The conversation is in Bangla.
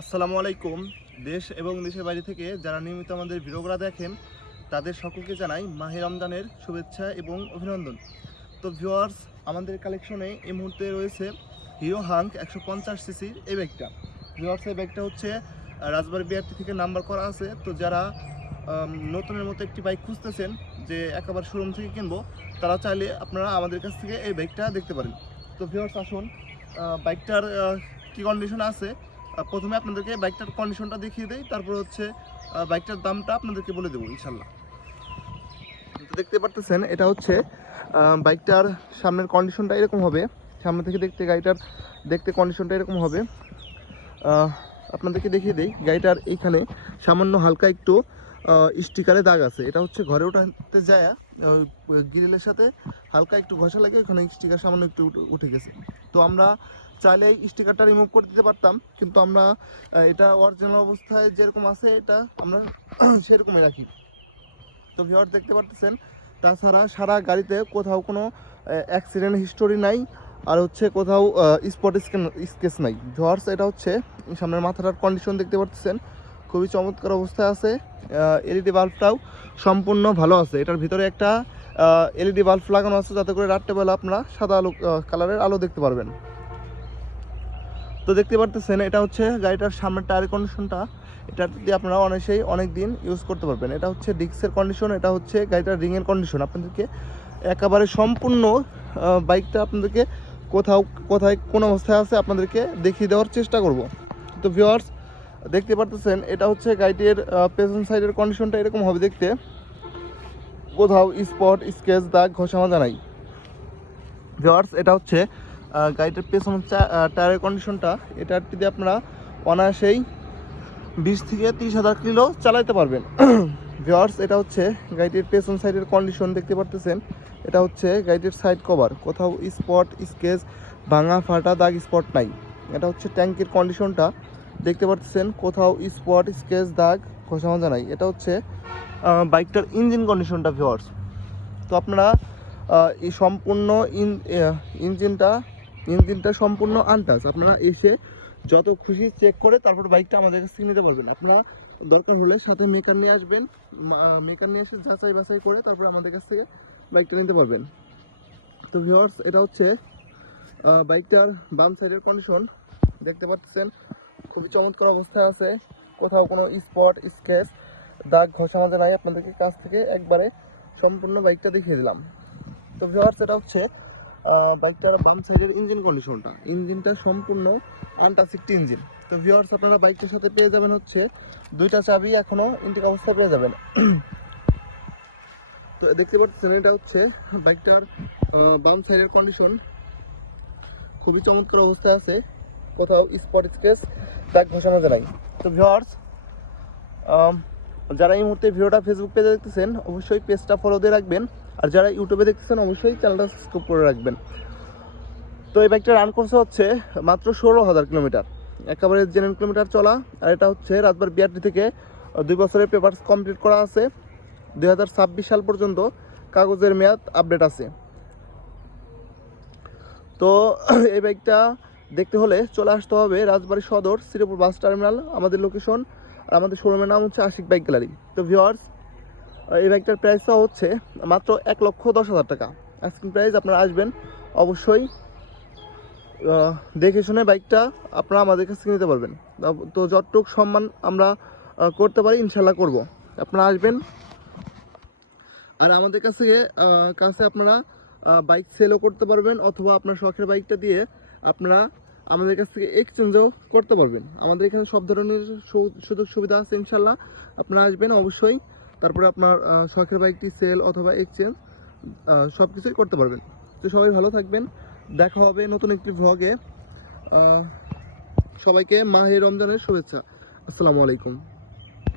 আসসালামু আলাইকুম। দেশ এবং দেশের বাইরে থেকে যারা নিয়মিত আমাদের ভিডিওগুলো দেখেন তাদের সকলকে জানাই মাহে রমজানের শুভেচ্ছা এবং অভিনন্দন। তো ভিউয়ার্স, আমাদের কালেকশনে এই মুহূর্তে রয়েছে হিরো হাঙ্ক 150 সিসির এই ব্যাগটা। ভিউয়ার্স, এই ব্যাগটা হচ্ছে রাজবাড়ী বিআরটি থেকে নাম্বার করা আছে। তো যারা নতুনের মতো একটি বাইক খুঁজতেছেন যে একেবারে শোরুম থেকে কিনবো, তারা চাইলে আপনারা আমাদের কাছ থেকে এই বাইকটা দেখতে পারেন। তো ভিউয়ার্স, আসুন বাইকটার কী কন্ডিশন আছে প্রথমে আপনাদেরকে বাইকটার কন্ডিশনটা দেখিয়ে দেই, তারপর হচ্ছে বাইকটার দামটা আপনাদেরকে বলে দেবো ইনশাল্লাহ। তো দেখতে পারতেছেন এটা হচ্ছে বাইকটার সামনের কন্ডিশনটা এরকম হবে। সামনে থেকে গাড়িটার দেখতে কন্ডিশনটা এরকম হবে। আপনাদেরকে দেখিয়ে দেই, গাড়িটার এইখানে সামান্য হালকা একটু স্টিকারে দাগ আছে। এটা হচ্ছে ঘরে ওঠাতে যায় গ্রিলের সাথে হালকা একটু ঘষা লাগে, ওখানে স্টিকার সামান্য একটু উঠে গেছে। তো আমরা চাইলে এই স্টিকারটা রিমুভ করে দিতে পারতাম, কিন্তু আমরা এটা অরিজিনাল অবস্থায় যেরকম আছে এটা আমরা সেরকমই রাখি। তো ভিউয়ার দেখতে পারতেছেন, তাছাড়া সারা গাড়িতে কোথাও কোনো অ্যাক্সিডেন্ট হিস্টোরি নাই, আর হচ্ছে কোথাও স্পট স্কেচ নাই। ভিউয়ার্স, এটা হচ্ছে সামনের মাথাটার কন্ডিশন দেখতে পাচ্ছেন, খুবই চমৎকার অবস্থায় আছে। এলইডি বাল্বটাও সম্পূর্ণ ভালো আছে। এটার ভিতরে একটা এলইডি বাল্ব লাগানো আছে, যাতে করে রাত্রেবেলা আপনারা সাদা আলো কালারের আলো দেখতে পারবেন। তো দেখতে পারতেছেন এটা হচ্ছে গাড়িটার সামনের টায়ার কন্ডিশনটা। এটা দিয়ে আপনারা অনেক দিন ইউজ করতে পারবেন। এটা হচ্ছে ডিস্কের কন্ডিশন, এটা হচ্ছে গাড়িটার রিংয়ের কন্ডিশন। আপনাদেরকে একেবারে সম্পূর্ণ বাইকটা আপনাদেরকে কোথায় কোন অবস্থায় আছে আপনাদেরকে দেখিয়ে দেওয়ার চেষ্টা করব। তো ভিউয়ার্স, দেখতে পারতেছেন এটা হচ্ছে গাড়িটির পেছন সাইডের কন্ডিশনটা এরকম হবে দেখতে, কোথাও স্পট স্কেচ দাগ ঘষা মাজা নাই। ভিউয়ার্স, এটা হচ্ছে গাড়িটার পেছনের টায়ারের কন্ডিশনটা। এটার দিয়ে আপনারা অনায়াসেই 20 থেকে 30,000 কিলো চালাতে পারবেন। ভিউয়ার্স, এটা হচ্ছে গাড়িটির পেছন সাইডের কন্ডিশন দেখতে পারতেছেন। এটা হচ্ছে গাড়িটির সাইড কভার, কোথাও স্পট স্কেচ ভাঙা ফাটা দাগ স্পট নাই। এটা হচ্ছে ট্যাঙ্কির কন্ডিশনটা দেখতে পারতেছেন, কোথাও স্পট স্কেচ দাগ ঘষা মাজা নাই। এটা হচ্ছে বাইকটার ইঞ্জিন কন্ডিশনটা। ভিউয়ার্স, তো আপনারা এই সম্পূর্ণ ইঞ্জিনটা সম্পূর্ণ আনটাচ। আপনারা এসে যত খুশি চেক করে তারপর বাইকটা আমাদের কাছ থেকে নিতে পারবেন। আপনারা দরকার হলে সাথে মেকার নিয়ে আসবেন, মেকার নিয়ে এসে যাচাই বাছাই করে তারপরে আমাদের কাছ থেকে বাইকটা নিতে পারবেন। তো ভিউয়ার্স, এটা হচ্ছে বাইকটার বাম সাইডের কন্ডিশন দেখতে পাচ্ছেন, খুবই চমৎকার অবস্থায় আছে। কোথাও কোনো স্পট স্কেচ দাগ ঘষা মাজা নাই। আপনাদেরকে কাছ থেকে একবারে সম্পূর্ণ বাইকটা দেখিয়ে দিলাম। তো ভিউয়ার্স, এটা হচ্ছে বাইকটার বাম সাইডের ইঞ্জিন কন্ডিশনটা। ইঞ্জিনটা সম্পূর্ণ আনটাচ একটি ইঞ্জিন। তো ভিউয়ার্স, আপনারা বাইকটার সাথে পেয়ে যাবেন হচ্ছে 2টা চাবি এখনও ইনটেক অবস্থায় পেয়ে যাবেন। তো দেখতে পাচ্ছেন এটা হচ্ছে বাইকটার বাম সাইডের কন্ডিশন, খুবই চমৎকার অবস্থায় আছে। কোথাও স্পট স্কেচ দাগ ঘষা মাজা নাই। তো ভিউয়ার্স, যারা এই মুহূর্তে ভিডিওটা ফেসবুক পেজে দেখতেছেন অবশ্যই পেজটা ফলো দিয়ে রাখবেন, আর যারা ইউটিউবে দেখতেছেন অবশ্যই চ্যানেলটা সাবস্ক্রাইব করে রাখবেন। তো এই বাইকটা রান করছে হচ্ছে মাত্র 16,000 কিলোমিটার, একেবারে জেনুইন কিলোমিটার চলা। আর এটা হচ্ছে রাজবাড়ী বিআরটি থেকে 2 বছরের পেপারস কমপ্লিট করা আছে। 2026 সাল পর্যন্ত কাগজের মেয়াদ আপডেট আছে। তো এই বাইকটা দেখতে হলে চলে আসতে হবে রাজবাড়ী সদর শ্রীপুর বাস টার্মিনাল, আমাদের লোকেশন। আর আমাদের শোরুমের নাম হচ্ছে আশিক বাইক গ্যালারি। তো ভিউয়ার্স, এই বাইকটার প্রাইসটা হচ্ছে মাত্র 1,10,000 টাকা আস্কিং প্রাইস। আপনারা আসবেন অবশ্যই, দেখে শুনে বাইকটা আপনারা আমাদের কাছ থেকে নিতে পারবেন। তো যতটুকু সম্মান আমরা করতে পারি ইনশাল্লাহ করব। আপনারা আসবেন, আর আমাদের কাছে আপনারা বাইক সেলও করতে পারবেন, অথবা আপনার শখের বাইকটা দিয়ে আপনারা আমাদের কাছ থেকে এক্সচেঞ্জও করতে পারবেন। আমাদের এখানে সব ধরনের সুযোগ সুবিধা আছে ইনশাল্লাহ। আপনারা আসবেন অবশ্যই, তারপরে আপনার শখের বাইকটি সেল অথবা এক্সচেঞ্জ সব কিছুই করতে পারবেন। তো সবাই ভালো থাকবেন, দেখা হবে নতুন একটি ভ্লগে। সবাইকে মাহে রমজানের শুভেচ্ছা। আসসালামু আলাইকুম।